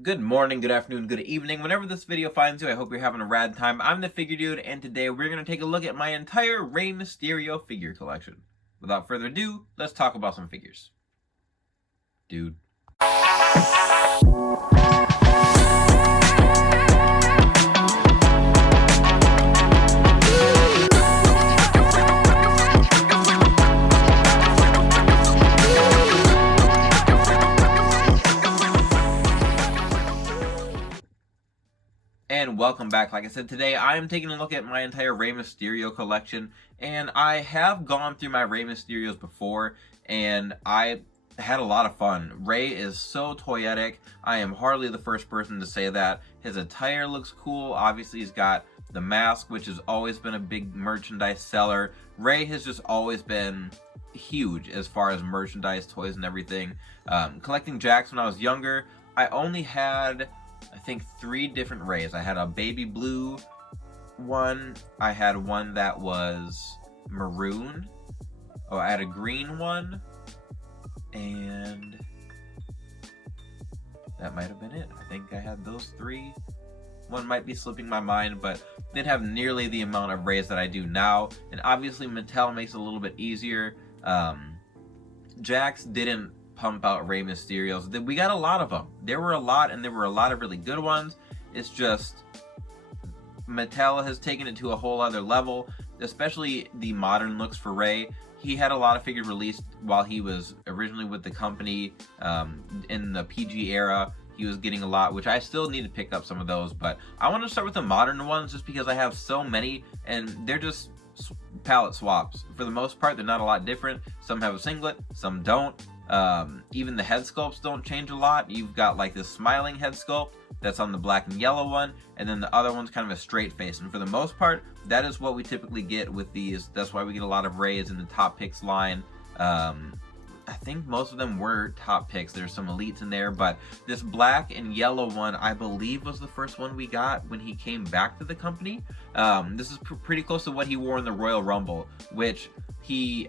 Good morning, good afternoon, good evening. Whenever this video finds you, I hope you're having a rad time. I'm the Figure Dude, and today we're going to take a look at my entire Rey Mysterio figure collection. Without further ado, let's talk about some figures. Dude. And welcome back. Like I said, today I am taking a look at my entire Rey Mysterio collection, and I have gone through my Rey Mysterios before, and I had a lot of fun. Rey is so toyetic. I am hardly the first person to say that. His attire looks cool. Obviously, he's got the mask, which has always been a big merchandise seller. Rey has just always been huge as far as merchandise, toys, and everything. Collecting Jacks when I was younger, I only had, I think, 3 different Reys. I had a baby blue one, I had one that was maroon, I had a green one, and that might have been it. I think I had those 3. One might be slipping my mind, but didn't have nearly the amount of Reys that I do now, and obviously Mattel makes it a little bit easier. Jakks didn't pump out Rey Mysterios. We got a lot of them. There were a lot, and there were a lot of really good ones. It's just Mattel has taken it to a whole other level, especially the modern looks for Rey. He had a lot of figures released while he was originally with the company. In the PG era, he was getting a lot, which I still need to pick up some of those, but I want to start with the modern ones just because I have so many, and they're just palette swaps. For the most part, they're not a lot different. Some have a singlet, some don't. Even the head sculpts don't change a lot. You've got like this smiling head sculpt that's on the black and yellow one, and then the other one's kind of a straight face, and for the most part that is what we typically get with these. That's why we get a lot of Reys in the top picks line. I think most of them were top picks. There's some elites in there, but this black and yellow one, I believe, was the first one we got when he came back to the company. This is pretty close to what he wore in the Royal Rumble, which the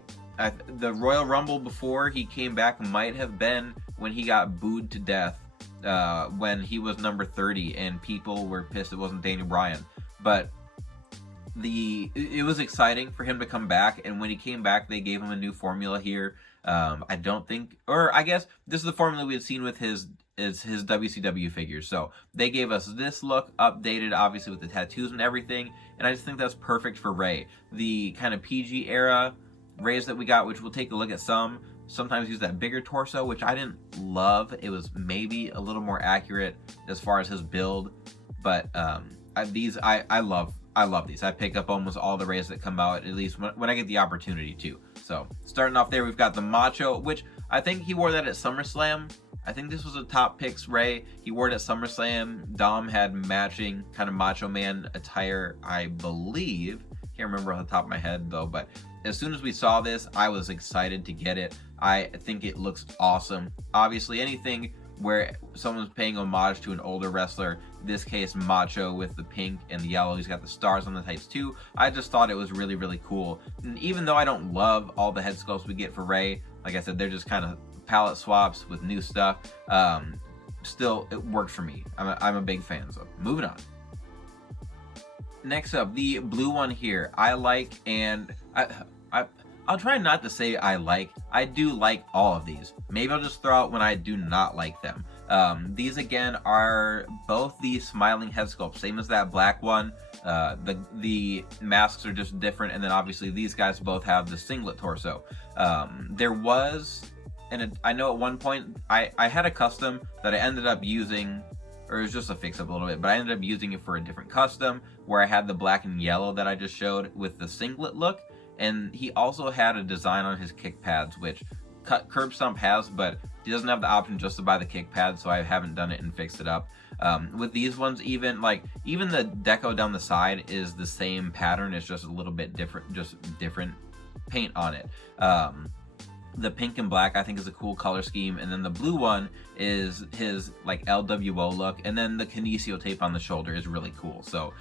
Royal Rumble before he came back might have been when he got booed to death, when he was number 30 and people were pissed it wasn't Daniel Bryan. But it was exciting for him to come back, and when he came back they gave him a new formula here. I don't think, or I guess this is the formula we had seen with his WCW figures. So they gave us this look updated, obviously with the tattoos and everything, and I just think that's perfect for Rey. The kind of PG era Reys that we got, which we'll take a look at, sometimes use that bigger torso, which I didn't love. It was maybe a little more accurate as far as his build, but I love these. I pick up almost all the Reys that come out, at least when I get the opportunity to. So starting off there, we've got the Macho, which I think he wore that at SummerSlam. I think this was a top picks Rey. He wore it at SummerSlam. Dom had matching kind of Macho Man attire, I believe. Can't remember off the top of my head though, but as soon as we saw this, I was excited to get it. I think it looks awesome. Obviously, anything where someone's paying homage to an older wrestler, in this case Macho with the pink and the yellow, he's got the stars on the tights too. I just thought it was really, really cool. And even though I don't love all the head sculpts we get for Rey, like I said, they're just kind of palette swaps with new stuff. Still, it worked for me. I'm a big fan, so moving on. Next up, the blue one here, I like, and I'll try not to say I like. I do like all of these. Maybe I'll just throw out when I do not like them. These again are both the smiling head sculpt, same as that black one. The masks are just different, and then obviously these guys both have the singlet torso. There was, and I know at one point I had a custom that I ended up using, or it was just a fix up a little bit, but I ended up using it for a different custom where I had the black and yellow that I just showed with the singlet look, and he also had a design on his kick pads, which Curb Stomp has, but he doesn't have the option just to buy the kick pads, so I haven't done it and fixed it up. With these ones, even the deco down the side is the same pattern, it's just a little bit different, just different paint on it. The pink and black I think is a cool color scheme, and then the blue one is his like LWO look, and then the Kinesio tape on the shoulder is really cool. So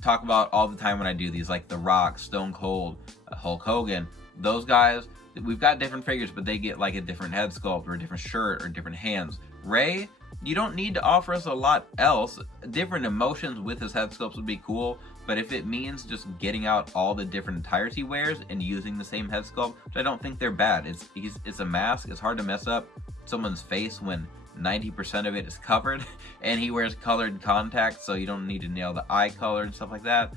talk about all the time when I do these, like The Rock, Stone Cold, Hulk Hogan, those guys, we've got different figures, but they get like a different head sculpt or a different shirt or different hands. Rey, you don't need to offer us a lot else. Different emotions with his head sculpts would be cool, but if it means just getting out all the different attires he wears and using the same head sculpt, which I don't think they're bad. It's a mask. It's hard to mess up someone's face when 90% of it is covered, and he wears colored contacts, so you don't need to nail the eye color and stuff like that.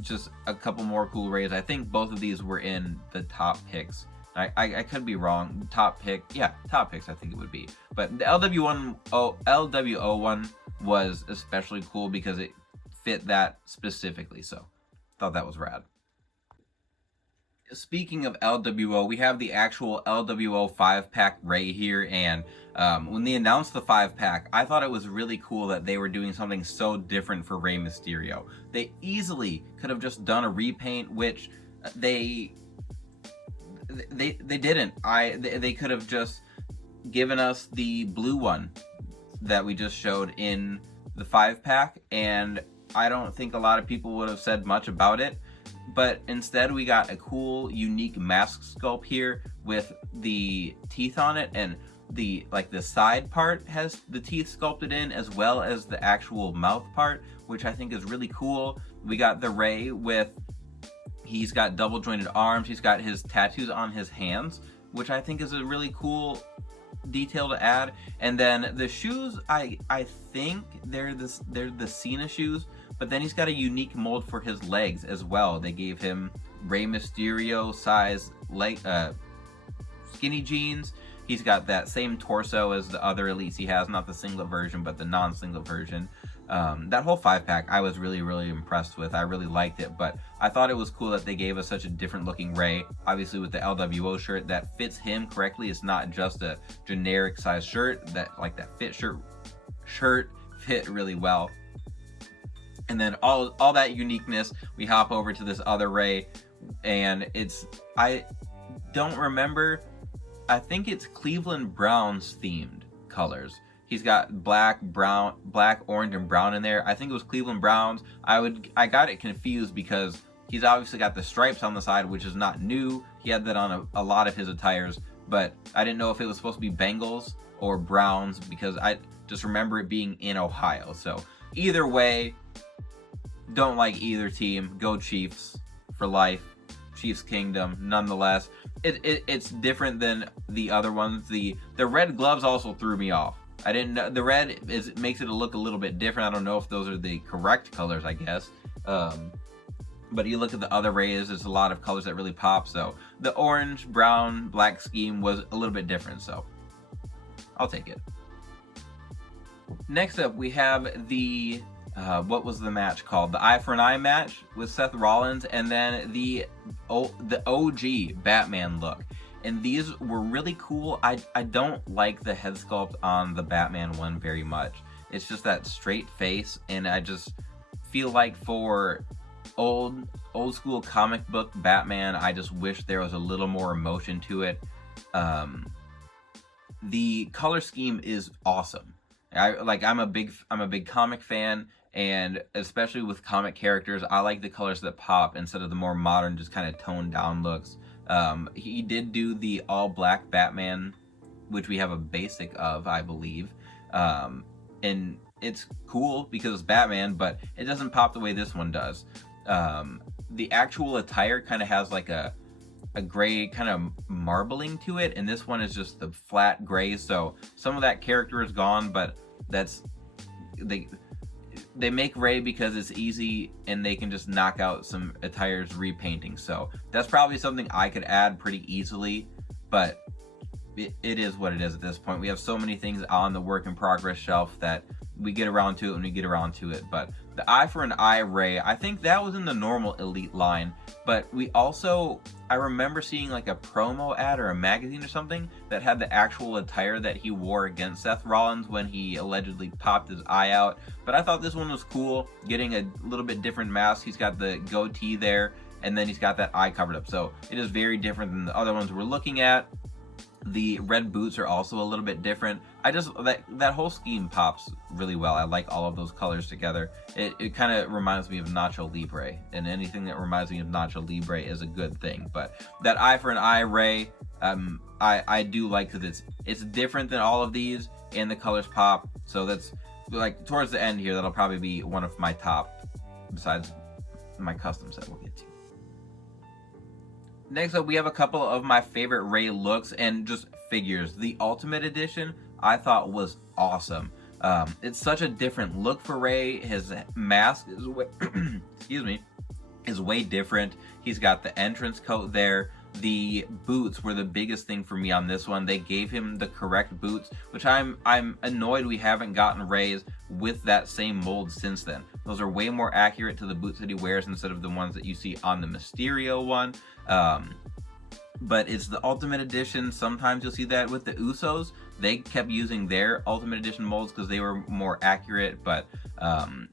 Just a couple more cool Reys. I think both of these were in the top picks. I could be wrong. Top picks, I think it would be. But the LWO one was especially cool because it fit that specifically, so thought that was rad. Speaking of LWO, we have the actual LWO 5-pack Rey here, and when they announced the 5-pack, I thought it was really cool that they were doing something so different for Rey Mysterio. They easily could have just done a repaint, which they didn't. They could have just given us the blue one that we just showed in the 5-pack, and I don't think a lot of people would have said much about it. But instead we got a cool, unique mask sculpt here with the teeth on it, and the side part has the teeth sculpted in, as well as the actual mouth part, which I think is really cool. We got the Rey with, he's got double jointed arms, he's got his tattoos on his hands, which I think is a really cool detail to add. And then the shoes, I think they're the Cena shoes, but then he's got a unique mold for his legs as well. They gave him Rey Mysterio size leg skinny jeans. He's got that same torso as the other elites he has, not the singlet version, but the non-singlet version. That whole 5-pack I was really, really impressed with. I really liked it, but I thought it was cool that they gave us such a different looking Rey. Obviously with the LWO shirt that fits him correctly. It's not just a generic size shirt. That fit shirt fit really well. And then all that uniqueness, we hop over to this other Rey, and I don't remember, I think it's Cleveland Browns themed colors. He's got black, orange, and brown in there. I think it was Cleveland Browns. I got it confused because he's obviously got the stripes on the side, which is not new. He had that on a lot of his attires, but I didn't know if it was supposed to be Bengals or Browns because I just remember it being in Ohio. So either way, don't like either team. Go Chiefs for life. Chiefs Kingdom, nonetheless. It's different than the other ones. The red gloves also threw me off. I didn't know the red makes it look a little bit different. I don't know if those are the correct colors, I guess. But you look at the other Reys, there's a lot of colors that really pop. So the orange, brown, black scheme was a little bit different. So I'll take it. Next up, we have the what was the match called? The Eye for an Eye match with Seth Rollins, and then the OG Batman look. And these were really cool. I don't like the head sculpt on the Batman one very much. It's just that straight face, and I just feel like for old school comic book Batman, I just wish there was a little more emotion to it. The color scheme is awesome. I'm a big comic fan, and especially with comic characters, I like the colors that pop instead of the more modern, just kind of toned down looks. He did do the all black Batman, which we have a basic of, I believe. And it's cool because it's Batman, but it doesn't pop the way this one does. The actual attire kind of has like a gray kind of marbling to it, and this one is just the flat gray, so some of that character is gone, but they make Rey because it's easy and they can just knock out some attires repainting. So that's probably something I could add pretty easily, but it is what it is at this point. We have so many things on the work in progress shelf that we get around to it when we get around to it. But the Eye for an Eye Rey, I think that was in the normal Elite line, but we also, I remember seeing like a promo ad or a magazine or something that had the actual attire that he wore against Seth Rollins when he allegedly popped his eye out. But I thought this one was cool, getting a little bit different mask. He's got the goatee there, and then he's got that eye covered up. So it is very different than the other ones we're looking at. The red boots are also a little bit different. That whole scheme pops really well. I like all of those colors together. It kind of reminds me of Nacho Libre, and anything that reminds me of Nacho Libre is a good thing. But that Eye for an Eye Rey, I do like because it's different than all of these, and the colors pop. So that's like towards the end here, that'll probably be one of my top, besides my custom set we'll get to. Next up, we have a couple of my favorite Rey looks and just figures. The Ultimate Edition I thought was awesome. It's such a different look for Rey. His mask is way, excuse me, is way different. He's got the entrance coat there. The boots were the biggest thing for me on this one. They gave him the correct boots, which I'm annoyed we haven't gotten Rey's with that same mold since then. Those are way more accurate to the boots that he wears instead of the ones that you see on the Mysterio one. But it's the Ultimate Edition. Sometimes you'll see that with the Usos. They kept using their Ultimate Edition molds because they were more accurate, but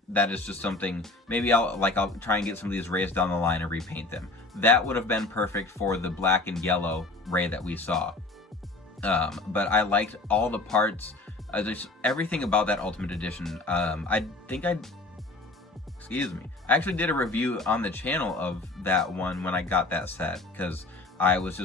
that is just something, maybe I'll try and get some of these Reys down the line and repaint them. That would have been perfect for the black and yellow Rey that we saw. But I liked all the parts, just everything about that Ultimate Edition. Excuse me, I actually did a review on the channel of that one when I got that set, because I was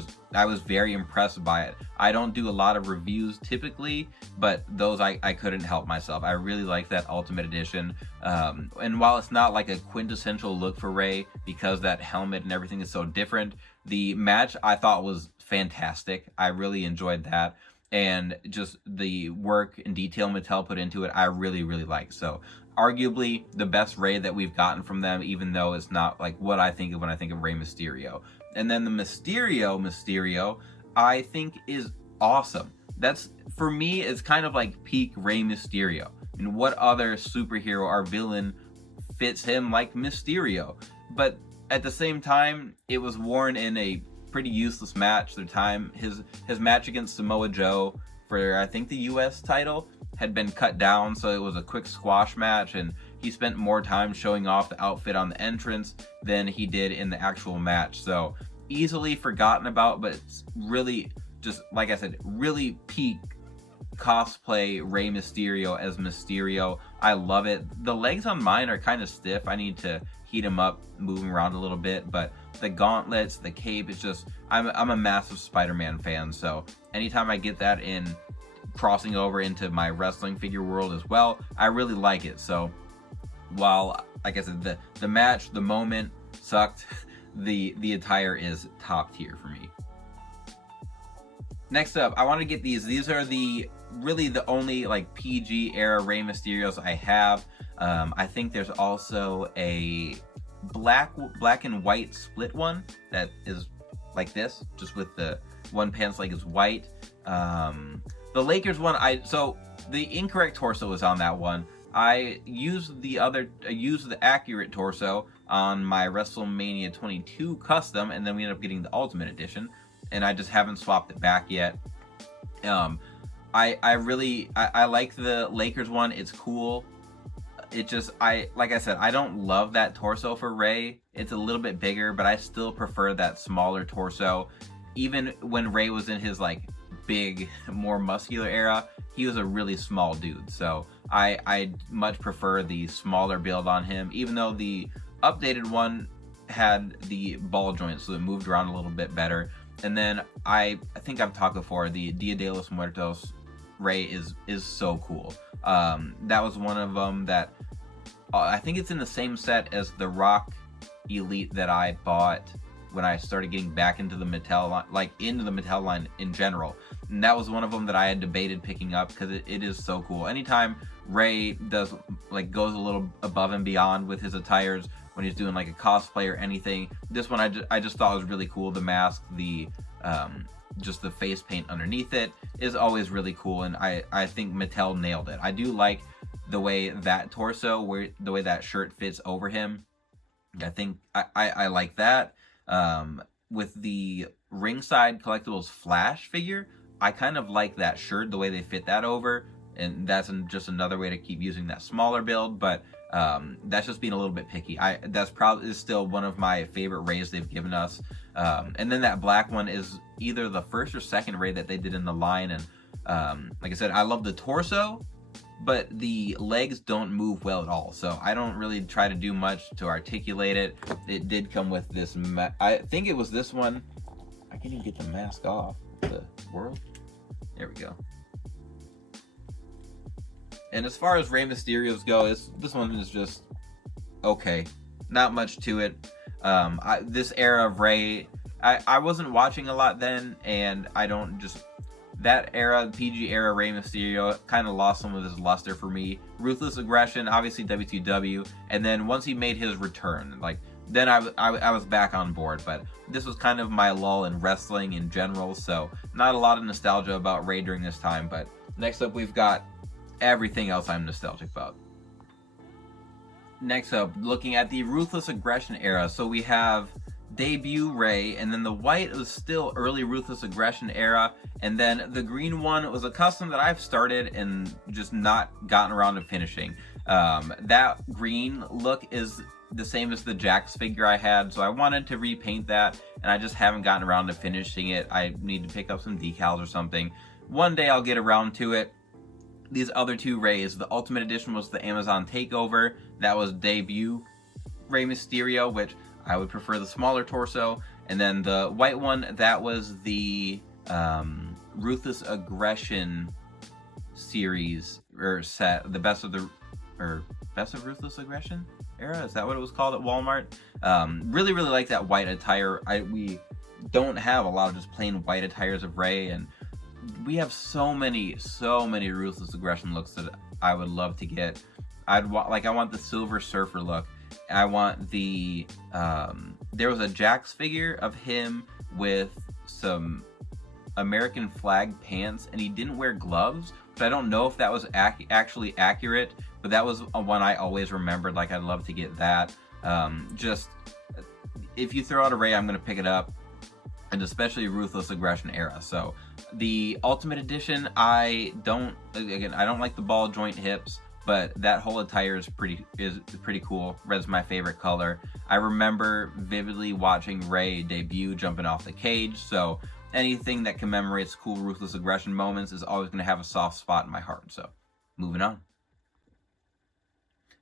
very impressed by it. I don't do a lot of reviews typically, but those I couldn't help myself. I really like that Ultimate Edition. And while it's not like a quintessential look for Rey, because that helmet and everything is so different, the match I thought was fantastic. I really enjoyed that. And just the work and detail Mattel put into it, I really, really like. So arguably the best Rey that we've gotten from them, even though it's not like what I think of when I think of Rey Mysterio. And then the Mysterio, I think is awesome. That's, for me, it's kind of like peak Rey Mysterio. I mean, what other superhero or villain fits him like Mysterio? But at the same time, it was worn in a pretty useless match. His match against Samoa Joe for, I think, the US title had been cut down, so it was a quick squash match, and he spent more time showing off the outfit on the entrance than he did in the actual match. So easily forgotten about, but it's really, just like I said, really peak cosplay Rey Mysterio as Mysterio. I love it. The legs on mine are kind of stiff. I need to heat them up, move them around a little bit, but the gauntlets, the cape, it's just, I'm a massive Spider-Man fan, so anytime I get that in, crossing over into my wrestling figure world as well, I really like it. So while, like I said, the match, the moment sucked, the attire is top tier for me. Next up, I want to get these. These are really the only like PG era Rey Mysterios I have. I think there's also a black and white split one that is like this, just with the one pants leg is white. The Lakers one, so the incorrect torso was on that one. I used the accurate torso on my WrestleMania 22 custom, and then we ended up getting the Ultimate Edition, and I just haven't swapped it back yet. I like the Lakers one. It's cool. It just, like I said, I don't love that torso for Rey. It's a little bit bigger, but I still prefer that smaller torso. Even when Rey was in his like big, more muscular era, he was a really small dude. So I much prefer the smaller build on him, even though the updated one had the ball joints, so it moved around a little bit better. And then I think I've talked before, the Dia de los Muertos Rey is so cool. That was one of them that I think it's in the same set as the Rock Elite that I bought when I started getting back into the Mattel line, like into the Mattel line in general. And that was one of them that I had debated picking up because it is so cool. Anytime Rey goes a little above and beyond with his attires when he's doing like a cosplay or anything, this one I just thought was really cool. The mask, just the face paint underneath it is always really cool, and I think Mattel nailed it. I do like the way that torso, the way that shirt fits over him. I think I like that. With the Ringside Collectibles Flash figure, I kind of like that shirt, the way they fit that over, and that's just another way to keep using that smaller build, but that's just being a little bit picky. That's probably still one of my favorite Reys they've given us. And then that black one is either the first or second Rey that they did in the line, and like I said, I love the torso, but the legs don't move well at all, so I don't really try to do much to articulate it. It did come with this, I think it was this one. I can't even get the mask off. The world? There we go. And as far as Rey Mysterio's go, this one is just okay. Not much to it. This era of Rey, I wasn't watching a lot then, and I don't just... That era, the PG era, Rey Mysterio kind of lost some of his luster for me. Ruthless Aggression, obviously WCW, and then once he made his return, like, then I was back on board. But this was kind of my lull in wrestling in general, so not a lot of nostalgia about Rey during this time. But next up, we've got everything else I'm nostalgic about. Next up, looking at the Ruthless Aggression era, so we have debut Rey, and then the white was still early Ruthless Aggression era, and then the green one was a custom that I've started and just not gotten around to finishing. That green look is the same as the Jax figure I had, so I wanted to repaint that, and I just haven't gotten around to finishing it. I need to pick up some decals or something. One day I'll get around to it. These other two Reys, the Ultimate Edition was the Amazon Takeover. That was debut Rey Mysterio, which I would prefer the smaller torso. And then the white one, that was the Ruthless Aggression series, or set, the best of Ruthless Aggression era? Is that what it was called at Walmart? Really like that white attire. We don't have a lot of just plain white attires of Rey, and we have so many Ruthless Aggression looks that I would love to get. I want the Silver Surfer look. I want the there was a Jax figure of him with some American flag pants, and he didn't wear gloves, but I don't know if that was actually accurate, but that was one I always remembered. Like, I'd love to get that. Just, if you throw out a Rey, I'm going to pick it up, and especially Ruthless Aggression era. So the Ultimate Edition, I don't like the ball joint hips, but that whole attire is pretty cool. Red's my favorite color. I remember vividly watching Rey debut jumping off the cage, so anything that commemorates cool Ruthless Aggression moments is always going to have a soft spot in my heart. So, moving on.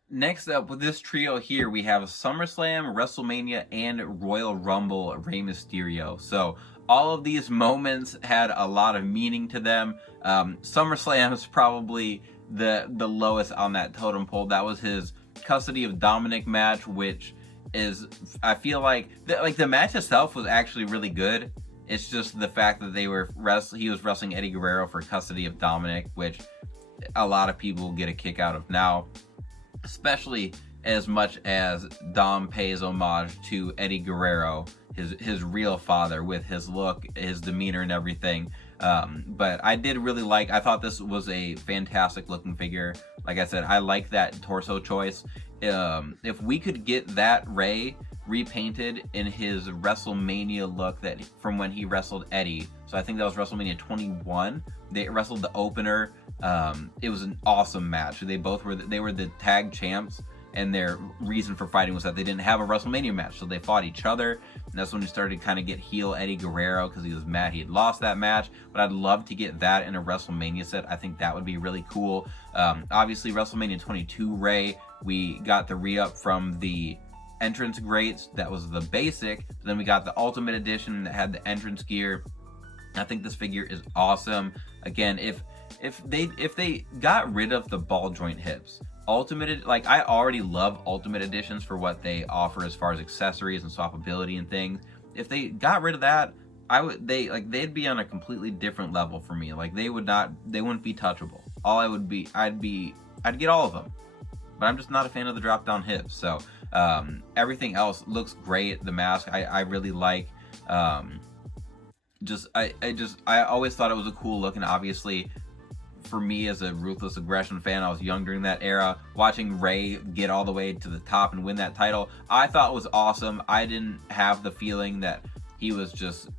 Next up, with this trio here, we have SummerSlam, WrestleMania, and Royal Rumble Rey Mysterio. So, all of these moments had a lot of meaning to them. SummerSlam is probably the lowest on that totem pole. That was his custody of Dominic match, which is, I feel like the match itself was actually really good. It's just the fact that he was wrestling Eddie Guerrero for custody of Dominic, which a lot of people get a kick out of now, especially as much as Dom pays homage to Eddie Guerrero, his real father, with his look, his demeanor, and everything. But I did really I thought this was a fantastic looking figure. Like I said, I like that torso choice. If we could get that Rey repainted in his WrestleMania look from when he wrestled Eddie, so I think that was WrestleMania 21. They wrestled the opener. It was an awesome match. They were the tag champs, and their reason for fighting was that they didn't have a WrestleMania match, so they fought each other. And that's when we started to kind of get heel Eddie Guerrero, because he was mad he had lost that match. But I'd love to get that in a WrestleMania set. I think that would be really cool. Obviously, WrestleMania 22 Rey, we got the re-up from the entrance greats. That was the basic. Then we got the Ultimate Edition that had the entrance gear. I think this figure is awesome. Again, if they got rid of the ball joint hips, I already love Ultimate Editions for what they offer as far as accessories and swappability and things. If they got rid of that, they'd be on a completely different level for me. Like, they wouldn't be touchable. I'd get all of them, but I'm just not a fan of the drop down hips. So everything else looks great. The mask I really like. I always thought it was a cool look, and obviously, for me as a Ruthless Aggression fan, I was young during that era. Watching Rey get all the way to the top and win that title, I thought was awesome. I didn't have the feeling that he was just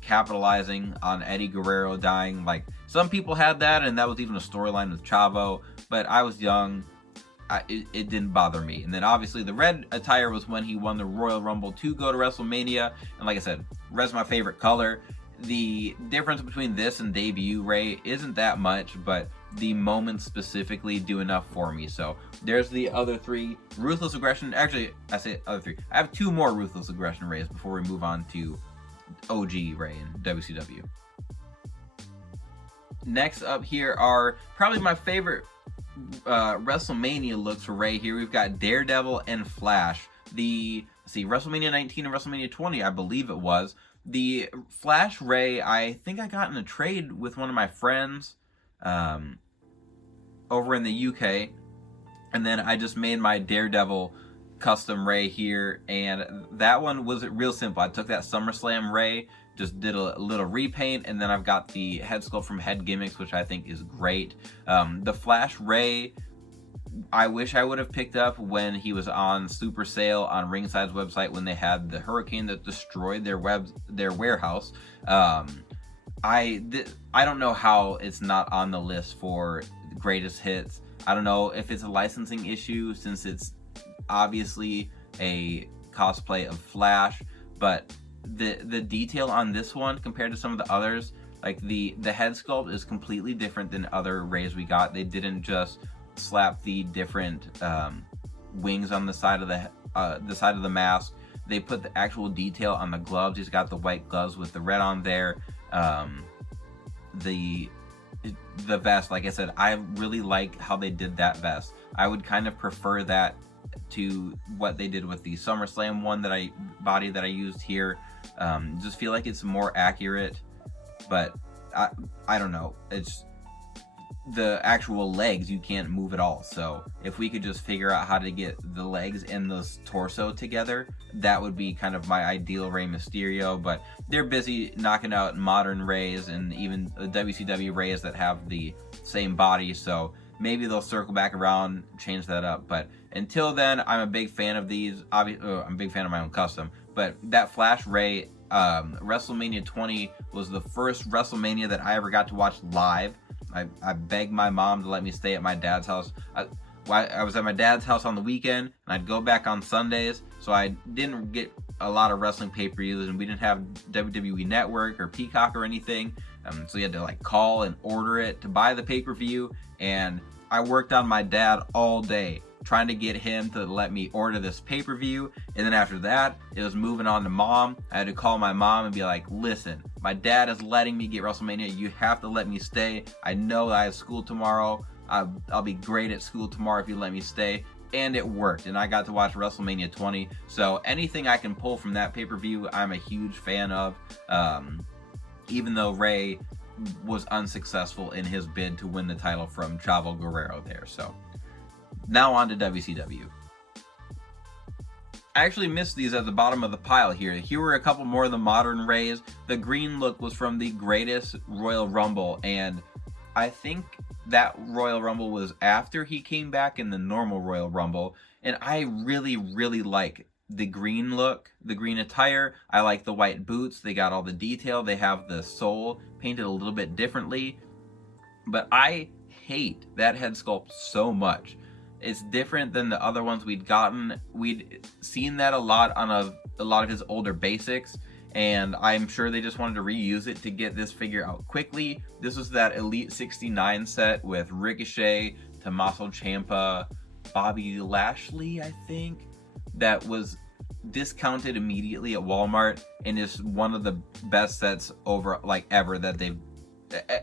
capitalizing on Eddie Guerrero dying. Like, some people had that, and that was even a storyline with Chavo, but I was young. It didn't bother me. And then obviously the red attire was when he won the Royal Rumble to go to WrestleMania. And like I said, red's my favorite color. The difference between this and debut Rey isn't that much, but the moments specifically do enough for me. So there's the other three. Ruthless Aggression, actually, I say other three. I have two more Ruthless Aggression Reys before we move on to OG Rey in WCW. Next up here are probably my favorite WrestleMania looks for Rey. Here we've got Daredevil and Flash. WrestleMania 19 and WrestleMania 20, I believe it was. The Flash Rey, I think I got in a trade with one of my friends over in the UK. And then I just made my Daredevil custom Rey here. And that one was real simple. I took that SummerSlam Rey, just did a little repaint, and then I've got the head sculpt from Head Gimmicks, which I think is great. The Flash Rey, I wish I would have picked up when he was on super sale on Ringside's website when they had the hurricane that destroyed their warehouse. I don't know how it's not on the list for greatest hits. I don't know if it's a licensing issue since it's obviously a cosplay of Flash, but the detail on this one compared to some of the others, like the head sculpt is completely different than other Reys we got. They didn't just slap the different wings on the side of the mask. They put the actual detail on the gloves. He's got the white gloves with the red on there. The vest, like I said, I really like how they did that vest. I would kind of prefer that to what they did with the SummerSlam one that I used here. Just feel like it's more accurate, but I don't know. It's the actual legs, you can't move at all. So if we could just figure out how to get the legs and the torso together, that would be kind of my ideal Rey Mysterio. But they're busy knocking out modern Reys and even the WCW Reys that have the same body. So maybe they'll circle back around, change that up. But until then, I'm a big fan of these. I'm a big fan of my own custom. But that Flash Rey, WrestleMania 20 was the first WrestleMania that I ever got to watch live. I begged my mom to let me stay at my dad's house. I was at my dad's house on the weekend, and I'd go back on Sundays, so I didn't get a lot of wrestling pay-per-views, and we didn't have WWE Network or Peacock or anything, so you had to like call and order it to buy the pay-per-view, and I worked on my dad all day trying to get him to let me order this pay-per-view. And then after that, it was moving on to mom. I had to call my mom and be like, listen, my dad is letting me get WrestleMania. You have to let me stay. I know I have school tomorrow. I'll be great at school tomorrow if you let me stay. And it worked, and I got to watch WrestleMania 20. So anything I can pull from that pay-per-view, I'm a huge fan of. Even though Rey was unsuccessful in his bid to win the title from Chavo Guerrero there. So now on to WCW. I actually missed these at the bottom of the pile here. Here were a couple more of the modern Reys. The green look was from the Greatest Royal Rumble, and I think that Royal Rumble was after he came back in the normal Royal Rumble, and I really, really like the green look, the green attire. I like the white boots. They got all the detail. They have the sole painted a little bit differently, but I hate that head sculpt so much. It's different than the other ones we'd gotten. We'd seen that a lot on a lot of his older basics, and I'm sure they just wanted to reuse it to get this figure out quickly. This was that Elite 69 set with Ricochet, Tommaso Ciampa, Bobby Lashley, I think, that was discounted immediately at Walmart, and is one of the best sets ever that they've,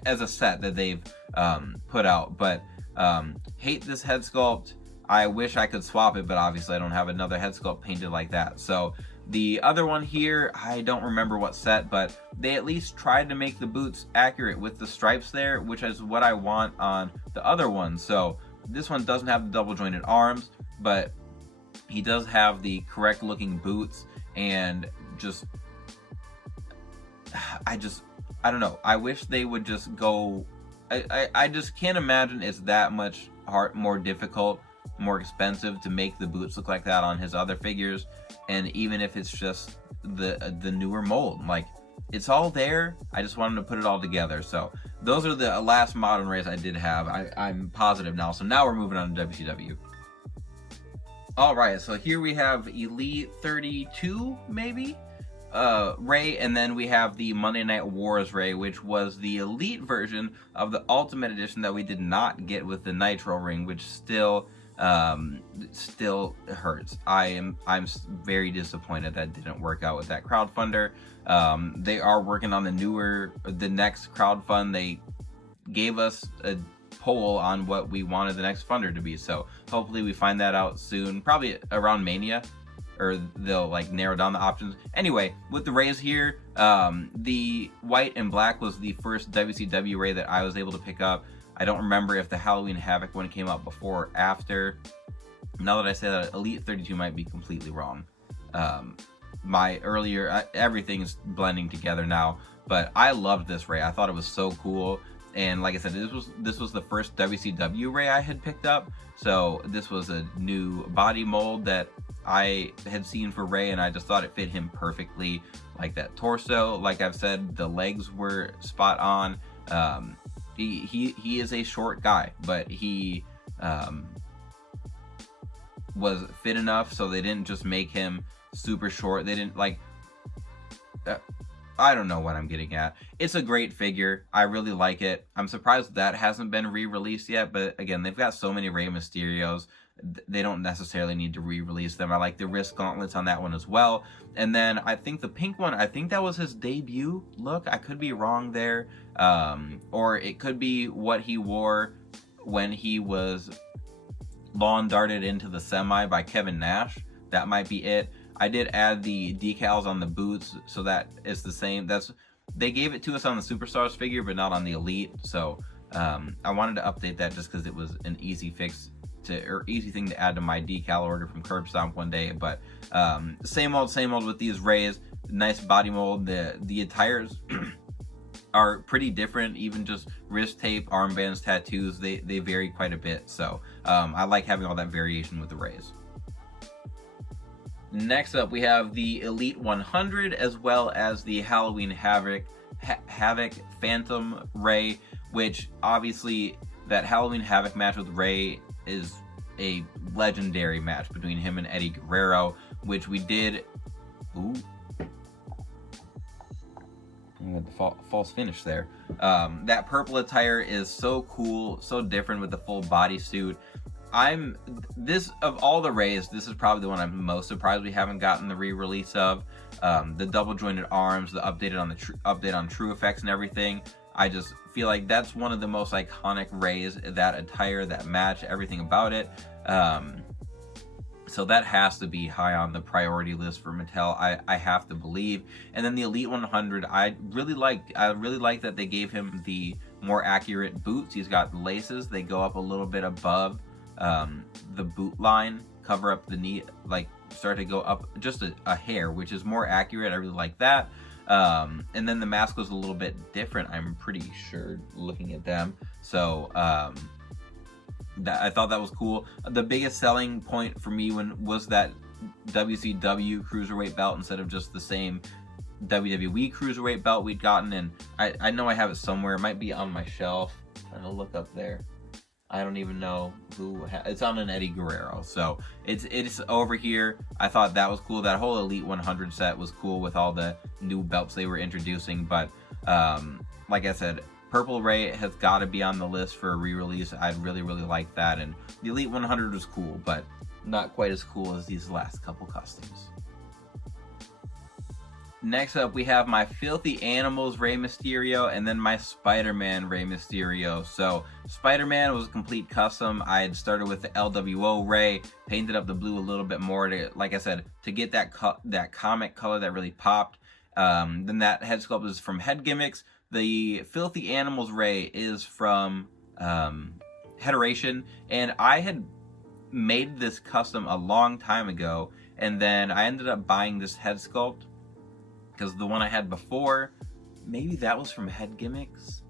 as a set that they've put out. But hate this head sculpt. I wish I could swap it, but obviously I don't have another head sculpt painted like that. So the other one here, I don't remember what set, but they at least tried to make the boots accurate with the stripes there, which is what I want on the other one. So this one doesn't have the double jointed arms, but he does have the correct looking boots, and I don't know. I wish they would just go. I just can't imagine it's that much more difficult, more expensive to make the boots look like that on his other figures. And even if it's just the newer mold, like, it's all there. I just wanted to put it all together. So those are the last modern Reys I did have. I'm positive now. So now we're moving on to WCW. All right, so here we have Elite 32, maybe? Rey, and then we have the Monday Night Wars Rey, which was the Elite version of the Ultimate Edition that we did not get with the Nitro ring, which still hurts. I'm very disappointed that didn't work out with that crowdfunder. They are working on the next crowdfund. They gave us a poll on what we wanted the next funder to be. So hopefully we find that out soon, probably around Mania, or they'll like narrow down the options. Anyway, with the Rays here, the white and black was the first WCW Ray that I was able to pick up. I don't remember if the Halloween Havoc one came out before or after. Now that I say that, Elite 32 might be completely wrong. My earlier, everything's blending together now, but I loved this Ray. I thought it was so cool. And like I said, this was the first WCW Ray I had picked up. So this was a new body mold that I had seen for Ray, and I just thought it fit him perfectly. Like that torso, like I've said, the legs were spot on. He is a short guy, but he was fit enough so they didn't just make him super short. They didn't like I don't know what I'm getting at. It's a great figure. I really like it. I'm surprised that hasn't been re-released yet, but again, they've got so many Rey Mysterios, they don't necessarily need to re-release them. I like the wrist gauntlets on that one as well. And then I think the pink one, I think that was his debut look. I could be wrong there. Or it could be what he wore when he was lawn darted into the semi by Kevin Nash. That might be it. I did add the decals on the boots, so that is the same. They gave it to us on the Superstars figure, but not on the Elite. So I wanted to update that just because it was an easy fix or easy thing to add to my decal order from Curb Stomp one day. But same old with these Rays. Nice body mold. The attires are pretty different. Even just wrist tape, armbands, tattoos, they vary quite a bit. So I like having all that variation with the Rays. Next up, we have the Elite 100 as well as the Halloween Havoc Phantom Ray, which obviously that Halloween Havoc match with Ray is a legendary match between him and Eddie Guerrero, which we did. Ooh. The false finish there. That purple attire is so cool, so different with the full bodysuit. Of all the Rays, this is probably the one I'm most surprised we haven't gotten the re-release of. The double jointed arms, the update on True Effects and everything. I just feel like that's one of the most iconic Rays. That attire, that match, everything about it. So that has to be high on the priority list for Mattel. I have to believe. And then the Elite 100, I really like that they gave him the more accurate boots. He's got laces. They go up a little bit above the boot line, cover up the knee, like start to go up just a hair, which is more accurate. I really like that. And then the mask was a little bit different, I'm pretty sure, looking at them. So I thought that was cool. The biggest selling point for me was that WCW Cruiserweight belt instead of just the same WWE Cruiserweight belt we'd gotten. And I know I have it somewhere. It might be on my shelf. I'm gonna look up there. I don't even know it's on an Eddie Guerrero, so it's over here. I thought that was cool. That whole Elite 100 set was cool with all the new belts they were introducing. But like I said, Purple Ray has got to be on the list for a re-release. I'd really like that. And the Elite 100 was cool, but not quite as cool as these last couple customs. Next up, we have my Filthy Animals Rey Mysterio and then my Spider-Man Rey Mysterio. So Spider-Man was a complete custom. I had started with the LWO Ray, painted up the blue a little bit more to, like I said, to get that comic color that really popped. Then that head sculpt is from Head Gimmicks. The Filthy Animals Ray is from Heteration, and I had made this custom a long time ago, and then I ended up buying this head sculpt because the one I had before, maybe that was from Head Gimmicks,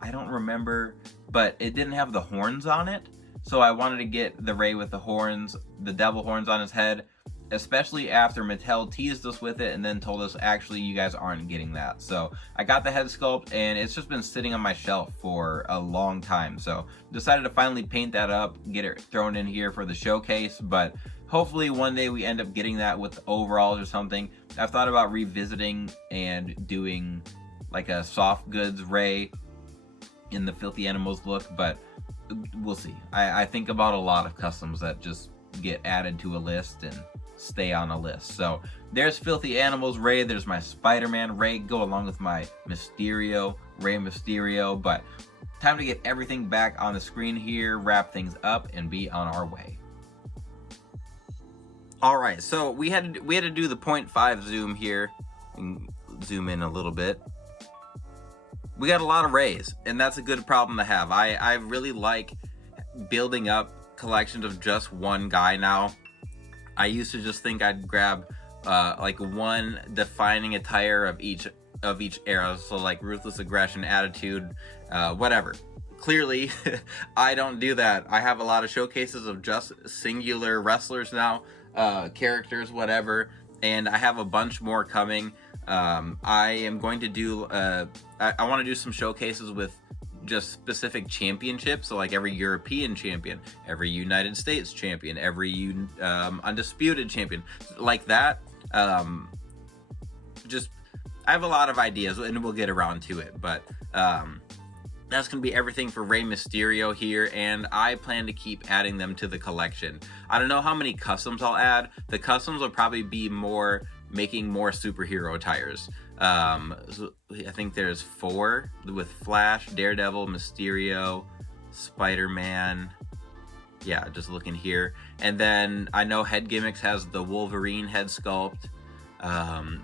I don't remember, but it didn't have the horns on it, so I wanted to get the Ray with the horns, the devil horns on his head, especially after Mattel teased us with it and then told us, actually, you guys aren't getting that. So I got the head sculpt, and it's just been sitting on my shelf for a long time. So decided to finally paint that up, get it thrown in here for the showcase, but hopefully one day we end up getting that with overalls or something. I've thought about revisiting and doing like a soft goods Ray in the Filthy Animals look, but we'll see. I think about a lot of customs that just get added to a list and stay on a list. So there's Filthy Animals Ray, there's my Spider-Man Ray, go along with my Mysterio, Rey Mysterio. But time to get everything back on the screen here, wrap things up, and be on our way. All right, so we had to do the 0.5 zoom here, and zoom in a little bit. We got a lot of Reys, and that's a good problem to have. I really like building up collections of just one guy now. I used to just think I'd grab like one defining attire of each era, so like Ruthless Aggression, Attitude, whatever. Clearly, I don't do that. I have a lot of showcases of just singular wrestlers now, characters, whatever, and I have a bunch more coming. I am going to do, I want to do some showcases with just specific championships, so like every European champion, every United States champion, every undisputed champion, like that. Just, I have a lot of ideas, and we'll get around to it, but that's going to be everything for Rey Mysterio here, and I plan to keep adding them to the collection. I don't know how many customs I'll add. The customs will probably be more making more superhero attires. So I think there's 4 with Flash, Daredevil, Mysterio, Spider-Man. Yeah, just looking here. And then I know Head Gimmicks has the Wolverine head sculpt.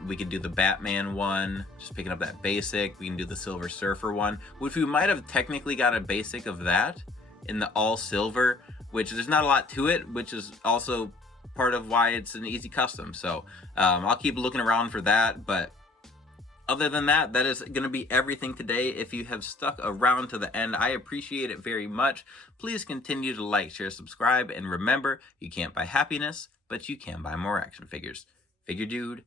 We can do the Batman one, just picking up that basic. We can do the Silver Surfer one, which we might have technically got a basic of that in the all silver, which there's not a lot to it, which is also part of why it's an easy custom. So I'll keep looking around for that, but other than that, that is going to be everything today. If you have stuck around to the end, I appreciate it very much. Please continue to like, share, subscribe, and remember, you can't buy happiness, but you can buy more action figures. Figure Dude